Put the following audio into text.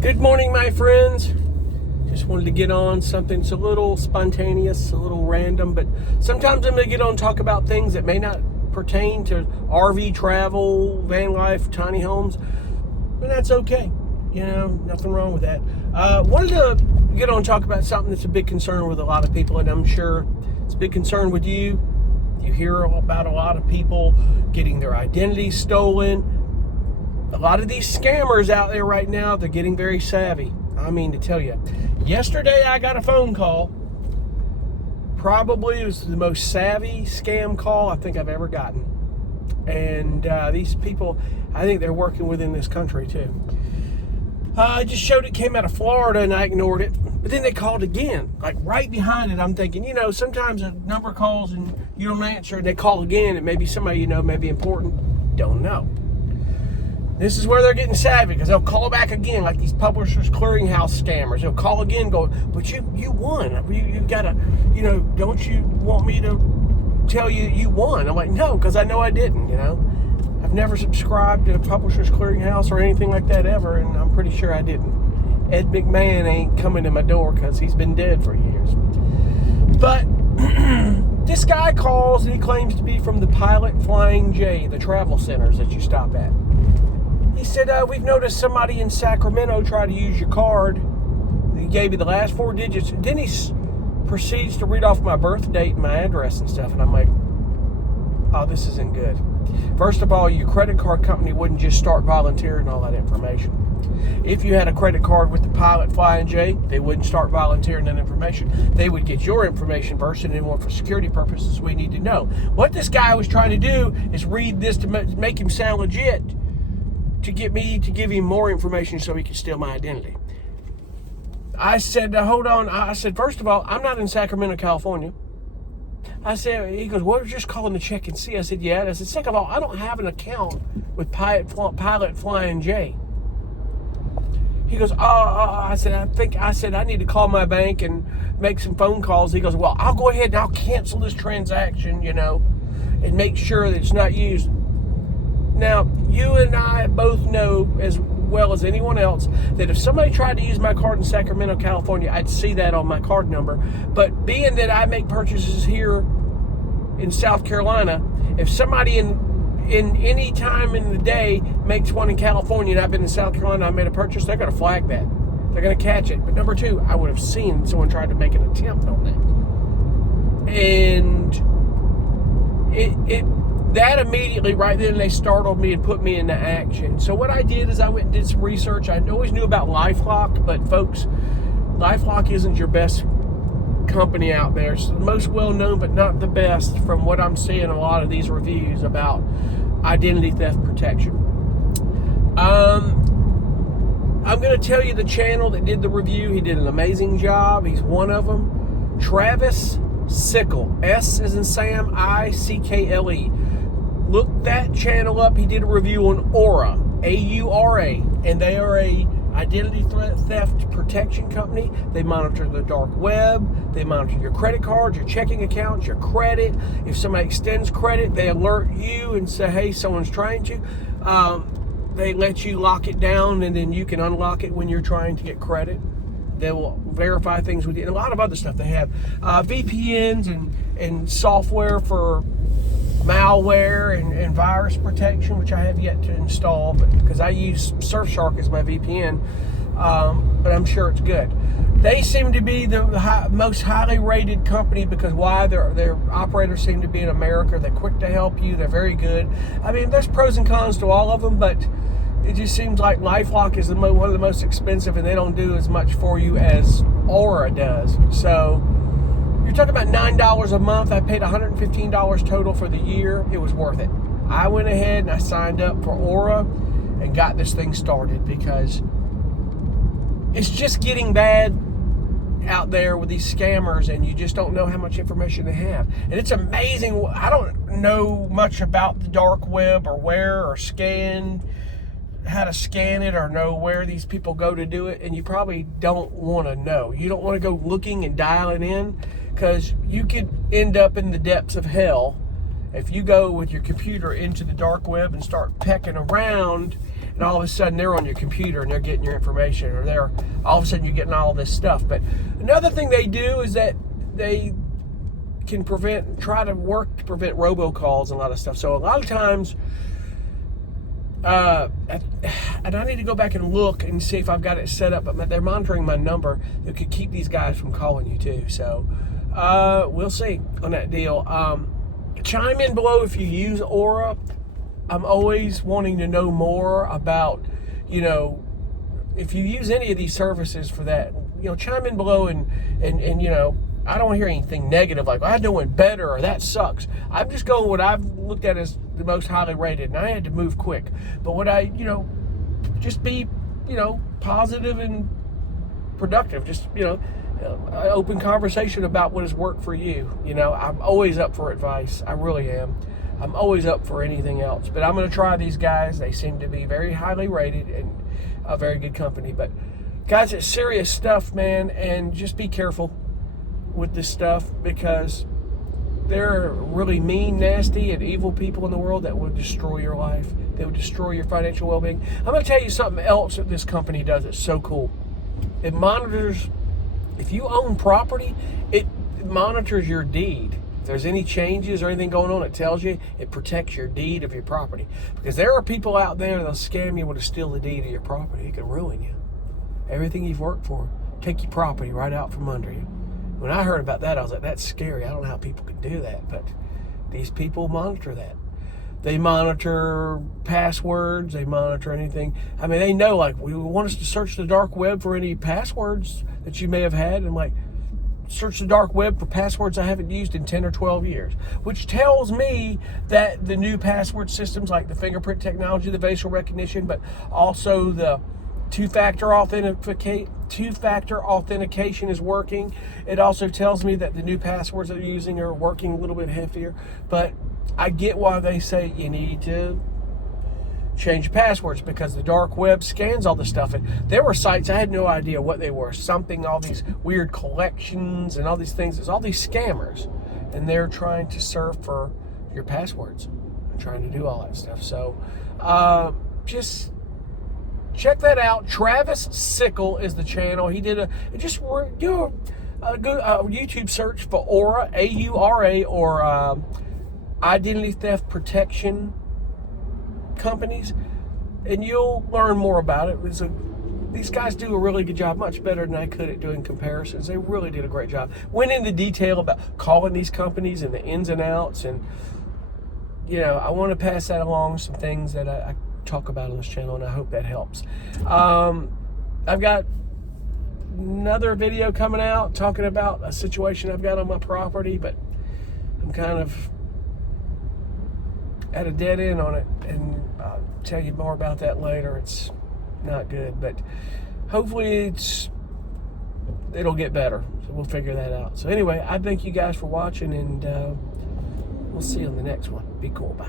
Good morning, my friends. Just wanted to get on something that's a little spontaneous, a little random, but sometimes I'm going to get on and talk about things that may not pertain to RV travel, van life, tiny homes, but that's okay. Nothing wrong with that. Wanted to get on and talk about something that's a big concern with a lot of people, and I'm sure it's a big concern with you. You hear about a lot of people getting their identities stolen. A lot of these scammers out there right now, they're getting very savvy. I mean to tell you. Yesterday I got a phone call. Probably it was the most savvy scam call I think I've ever gotten. And these people, I think they're working within this country too. I just showed it came out of Florida and I ignored it. But then they called again. Like right behind it, I'm thinking, sometimes a number calls and you don't answer and they call again and maybe somebody may be important. Don't know. This is where they're getting savvy because they'll call back again like these Publishers Clearinghouse scammers. They'll call again, go, but you won. You gotta, don't you want me to tell you you won? I'm like, no, because I know I didn't, I've never subscribed to Publishers Clearinghouse or anything like that ever, and I'm pretty sure I didn't. Ed McMahon ain't coming to my door because he's been dead for years. But this guy calls and he claims to be from the Pilot Flying J, the travel centers that you stop at. He said, we've noticed somebody in Sacramento try to use your card. He gave me the last four digits. Then he proceeds to read off my birth date and my address and stuff. And I'm like, oh, this isn't good. First of all, your credit card company wouldn't just start volunteering all that information. If you had a credit card with the Pilot Flying J, they wouldn't start volunteering that information. They would get your information first, and then for security purposes, we need to know. What this guy was trying to do is read this to make him sound legit, to get me to give him more information so he could steal my identity. I said, hold on. I said, first of all, I'm not in Sacramento, California. I said, he goes, well, we're just calling to check and see. I said, yeah. And I said, second of all, I don't have an account with Pilot Flying J. He goes, I said, I need to call my bank and make some phone calls. He goes, well, I'll go ahead and I'll cancel this transaction, and make sure that it's not used. Now, you and I both know as well as anyone else that if somebody tried to use my card in Sacramento, California, I'd see that on my card number. But being that I make purchases here in South Carolina, if somebody in any time in the day makes one in California and I've been in South Carolina, I made a purchase, they're going to flag that. They're going to catch it. But number two, I would have seen someone tried to make an attempt on that. And that immediately, right then, they startled me and put me into action. So what I did is I went and did some research. I always knew about LifeLock, but folks, LifeLock isn't your best company out there. It's the most well-known, but not the best from what I'm seeing a lot of these reviews about identity theft protection. I'm going to tell you the channel that did the review. He did an amazing job. He's one of them. Travis Sickle. S as in Sam, I-C-K-L-E. Look that channel up. He did a review on Aura, A-U-R-A, and they are a identity theft protection company. They monitor the dark web. They monitor your credit cards, your checking accounts, your credit. If somebody extends credit, they alert you and say, hey, someone's trying to. They let you lock it down, and then you can unlock it when you're trying to get credit. They will verify things with you. And a lot of other stuff. They have VPNs and software for malware and virus protection, which I have yet to install, but because I use Surfshark as my VPN, but I'm sure it's good. They seem to be the most highly rated company because why? Their operators seem to be in America. They're quick to help you. They're very good. I mean, there's pros and cons to all of them, but it just seems like LifeLock is one of the most expensive, and they don't do as much for you as Aura does. So you're talking about $9 a month. I paid $115 total for the year. It was worth it. I went ahead and I signed up for Aura and got this thing started because it's just getting bad out there with these scammers, and you just don't know how much information they have. And it's amazing. I don't know much about the dark web or how to scan it or know where these people go to do it, and you probably don't want to know. You don't want to go looking and dialing in because you could end up in the depths of hell if you go with your computer into the dark web and start pecking around and all of a sudden they're on your computer and they're getting your information, or they're all of a sudden you're getting all this stuff. But another thing they do is that they can prevent robocalls and a lot of stuff. So a lot of times, and I need to go back and look and see if I've got it set up, but they're monitoring my number. That could keep these guys from calling you too. So we'll see on that deal. Chime in below if you use Aura. I'm always wanting to know more about, if you use any of these services for that, chime in below and I don't want to hear anything negative like, I'm doing better or that sucks. I'm just going what I've looked at as the most highly rated, and I had to move quick. But what I, just be, positive and productive. Just, an open conversation about what has worked for you. I'm always up for advice. I really am. I'm always up for anything else. But I'm going to try these guys. They seem to be very highly rated and a very good company. But guys, it's serious stuff, man, and just be careful with this stuff, because there are really mean, nasty, and evil people in the world that would destroy your life. They would destroy your financial well-being. I'm going to tell you something else that this company does that's so cool. It monitors, if you own property, it monitors your deed. If there's any changes or anything going on, it tells you. It protects your deed of your property. Because there are people out there that'll scam you to steal the deed of your property. It can ruin you. Everything you've worked for, take your property right out from under you. When I heard about that, I was like, that's scary. I don't know how people can do that, but these people monitor that. They monitor passwords. They monitor anything. I mean, they know, like, we want us to search the dark web for any passwords that you may have had. And, like, search the dark web for passwords I haven't used in 10 or 12 years, which tells me that the new password systems, like the fingerprint technology, the facial recognition, but also the two-factor authentication is working. It also tells me that the new passwords they're using are working a little bit heftier. But I get why they say you need to change passwords, because the dark web scans all this stuff. And there were sites I had no idea what they were. All these weird collections and all these things. There's all these scammers, and they're trying to surf for your passwords and trying to do all that stuff. So just check that out. Travis Sickle is the channel. He did do a good YouTube search for Aura, AURA, or identity theft protection companies, and you'll learn more about it. These guys do a really good job, much better than I could at doing comparisons. They really did a great job. Went into detail about calling these companies and the ins and outs, and I want to pass that along, some things that I talk about on this channel, and I hope that helps. I've got another video coming out talking about a situation I've got on my property, but I'm kind of at a dead end on it, and I'll tell you more about that later. It's not good, but hopefully it'll get better. So we'll figure that out. So anyway, I thank you guys for watching, and we'll see you on the next one. Be cool. Bye.